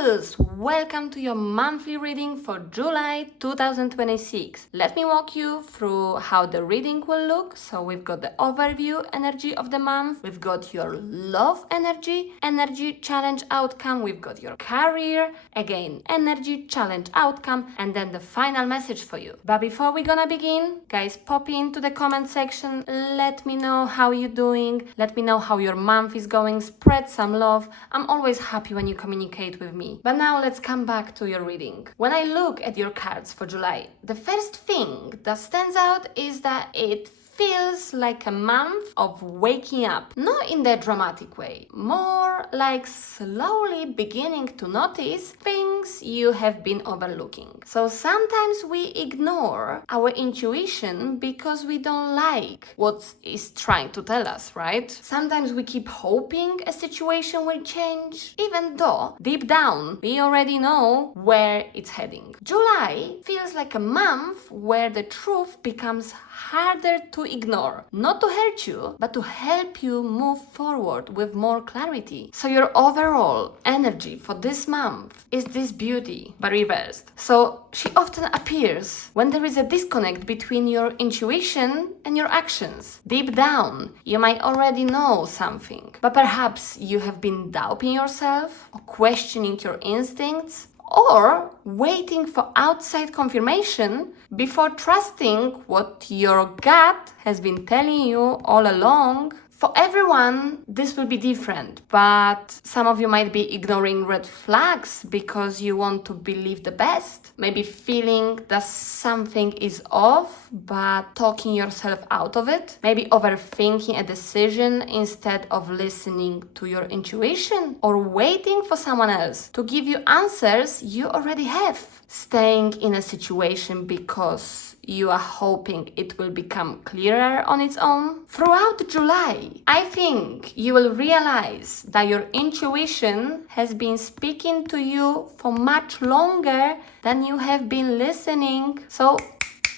Taurus, welcome to your monthly reading for July 2026. Let me walk you through how the reading will look. So we've got the overview energy of the month, we've got your love energy challenge outcome, we've got your career, again energy challenge outcome, and then the final message for you. But before we're gonna begin, guys, pop into the comment section, let me know how you're doing, let me know how your month is going, spread some love. I'm always happy when you communicate with me. But now let's come back to your reading. When I look at your cards for July, the first thing that stands out is that it feels like a month of waking up. Not in the dramatic way, more like slowly beginning to notice things you have been overlooking. So sometimes we ignore our intuition because we don't like what is trying to tell us, right? Sometimes we keep hoping a situation will change, even though deep down we already know where it's heading. July feels like a month where the truth becomes harder to ignore, not to hurt you, but to help you move forward with more clarity. So your overall energy for this month is this beauty, but reversed. So she often appears when there is a disconnect between your intuition and your actions. Deep down, you might already know something, but perhaps you have been doubting yourself or questioning your instincts, or waiting for outside confirmation before trusting what your gut has been telling you all along. For everyone, this will be different, but some of you might be ignoring red flags because you want to believe the best, maybe feeling that something is off, but talking yourself out of it, maybe overthinking a decision instead of listening to your intuition, or waiting for someone else to give you answers you already have, staying in a situation because you are hoping it will become clearer on its own. Throughout July, I think you will realize that your intuition has been speaking to you for much longer than you have been listening. So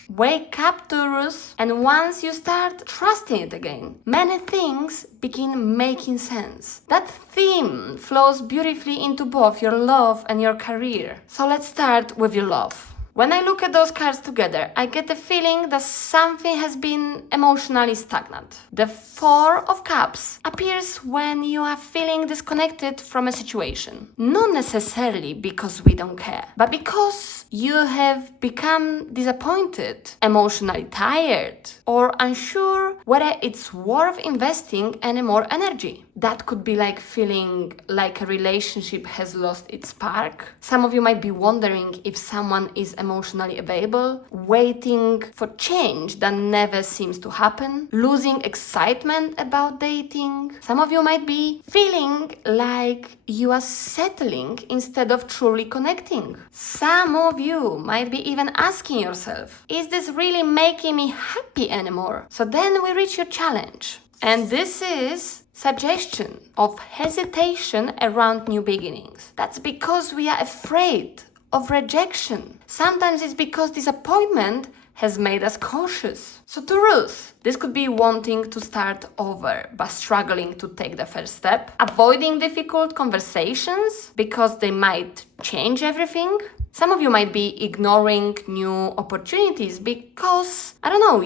wake up, Taurus, and once you start trusting it again, many things begin making sense. That theme flows beautifully into both your love and your career. So let's start with your love. When I look at those cards together, I get the feeling that something has been emotionally stagnant. The Four of Cups appears when you are feeling disconnected from a situation. Not necessarily because we don't care, but because you have become disappointed, emotionally tired, or unsure whether it's worth investing any more energy. That could be like feeling like a relationship has lost its spark. Some of you might be wondering if someone is emotionally available, waiting for change that never seems to happen, losing excitement about dating. Some of you might be feeling like you are settling instead of truly connecting. Some of you might be even asking yourself, is this really making me happy anymore? So then we reach your challenge. And this is suggestion of hesitation around new beginnings. That's because we are afraid of rejection. Sometimes it's because disappointment has made us cautious. So Taurus, this could be wanting to start over but struggling to take the first step, avoiding difficult conversations because they might change everything. Some of you might be ignoring new opportunities because,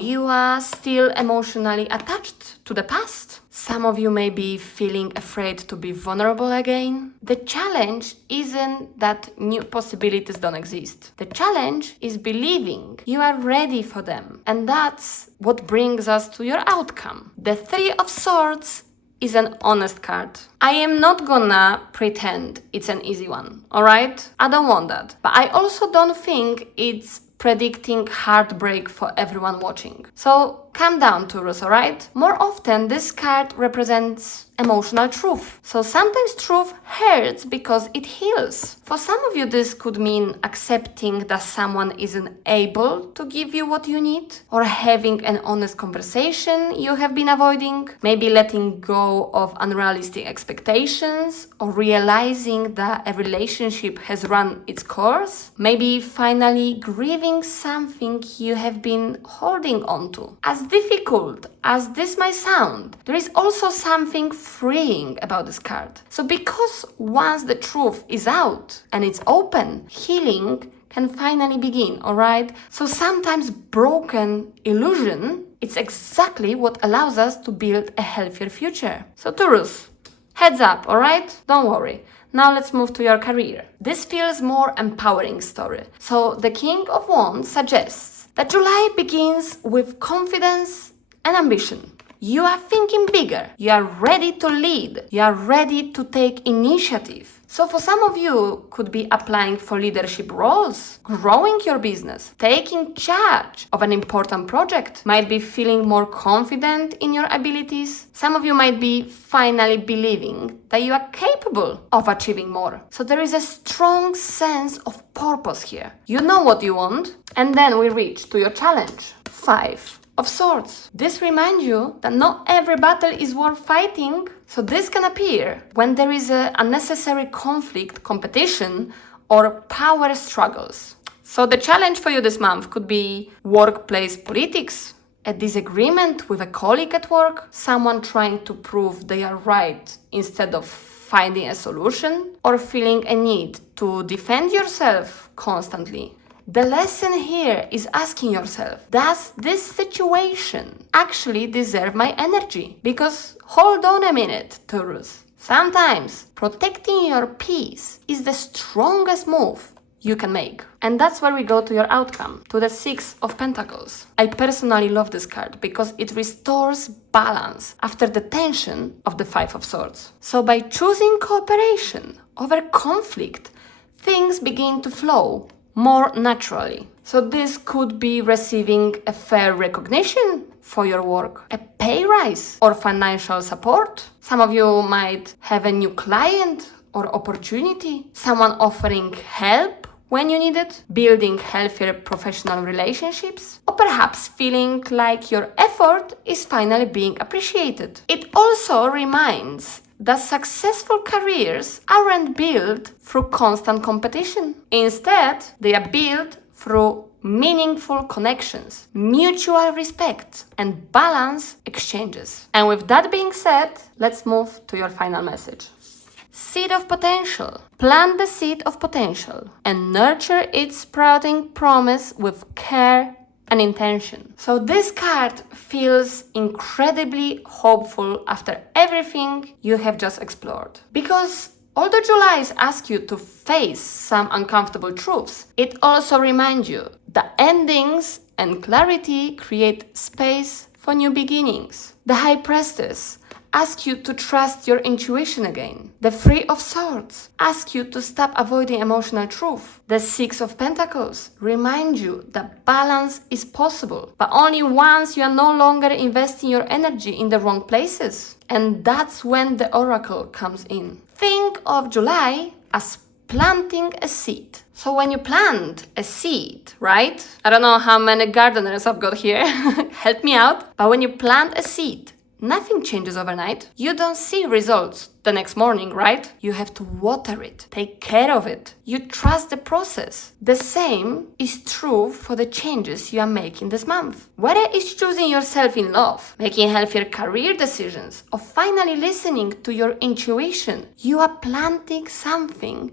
you are still emotionally attached to the past. Some of you may be feeling afraid to be vulnerable again. The challenge isn't that new possibilities don't exist. The challenge is believing you are ready for them. And that's what brings us to your outcome. The Three of Swords is an honest card. I am not gonna pretend it's an easy one, alright? I don't want that. But I also don't think it's predicting heartbreak for everyone watching. So calm down, Taurus, alright? More often, this card represents emotional truth. So sometimes truth hurts because it heals. For some of you, this could mean accepting that someone isn't able to give you what you need, or having an honest conversation you have been avoiding, maybe letting go of unrealistic expectations, or realizing that a relationship has run its course, maybe finally grieving something you have been holding on to. As difficult as this might sound, there is also something freeing about this card. So because once the truth is out and it's open, healing can finally begin, alright? So sometimes broken illusion, it's exactly what allows us to build a healthier future. So Taurus, heads up, alright? Don't worry. Now let's move to your career. This feels more empowering story. So the King of Wands suggests that July begins with confidence and ambition. You are thinking bigger. You are ready to lead. You are ready to take initiative. So for some of you, could be applying for leadership roles, growing your business, taking charge of an important project, might be feeling more confident in your abilities. Some of you might be finally believing that you are capable of achieving more. So there is a strong sense of purpose here. You know what you want. And then we reach to your challenge. 5 of Swords. This reminds you that not every battle is worth fighting. So this can appear when there is an unnecessary conflict, competition, or power struggles. So the challenge for you this month could be workplace politics, a disagreement with a colleague at work, someone trying to prove they are right instead of finding a solution, or feeling a need to defend yourself constantly. The lesson here is asking yourself, does this situation actually deserve my energy? Because hold on a minute, Taurus. Sometimes protecting your peace is the strongest move you can make. And that's where we go to your outcome, to the 6 of Pentacles. I personally love this card because it restores balance after the tension of the 5 of Swords. So by choosing cooperation over conflict, things begin to flow more naturally. So this could be receiving a fair recognition for your work, a pay rise, or financial support. Some of you might have a new client or opportunity, someone offering help when you need it, building healthier professional relationships, or perhaps feeling like your effort is finally being appreciated. It also reminds that successful careers aren't built through constant competition. Instead, they are built through meaningful connections, mutual respect, and balanced exchanges. And with that being said, let's move to your final message. Seed of potential. Plant the seed of potential and nurture its sprouting promise with care and intention. So this card feels incredibly hopeful after everything you have just explored. Because although July asks you to face some uncomfortable truths, it also reminds you that endings and clarity create space for new beginnings. The High Priestess asks you to trust your intuition again. The 3 of Swords asks you to stop avoiding emotional truth. The 6 of Pentacles reminds you that balance is possible, but only once you are no longer investing your energy in the wrong places. And that's when the oracle comes in. Think of July as planting a seed. So when you plant a seed, right? I don't know how many gardeners I've got here. Help me out. But when you plant a seed, nothing changes overnight. You don't see results the next morning, right? You have to water it, take care of it. You trust the process. The same is true for the changes you are making this month. Whether it's choosing yourself in love, making healthier career decisions, or finally listening to your intuition, you are planting something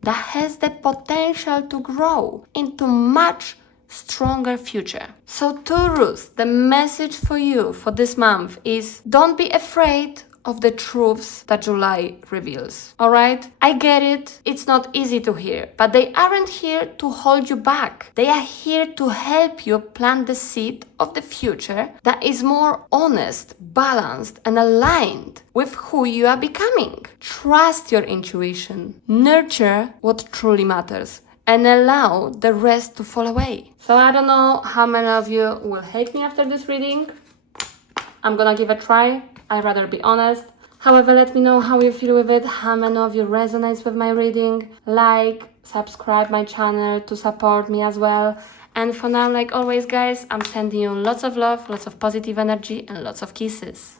that has the potential to grow into much stronger future. So Taurus, the message for you for this month is don't be afraid of the truths that July reveals. Alright? I get it. It's not easy to hear, but they aren't here to hold you back. They are here to help you plant the seed of the future that is more honest, balanced, and aligned with who you are becoming. Trust your intuition. Nurture what truly matters, and allow the rest to fall away. So I don't know how many of you will hate me after this reading. I'm gonna give it a try. I'd rather be honest. However, let me know how you feel with it, how many of you resonates with my reading. Like, subscribe my channel to support me as well. And for now, like always guys, I'm sending you lots of love, lots of positive energy, and lots of kisses.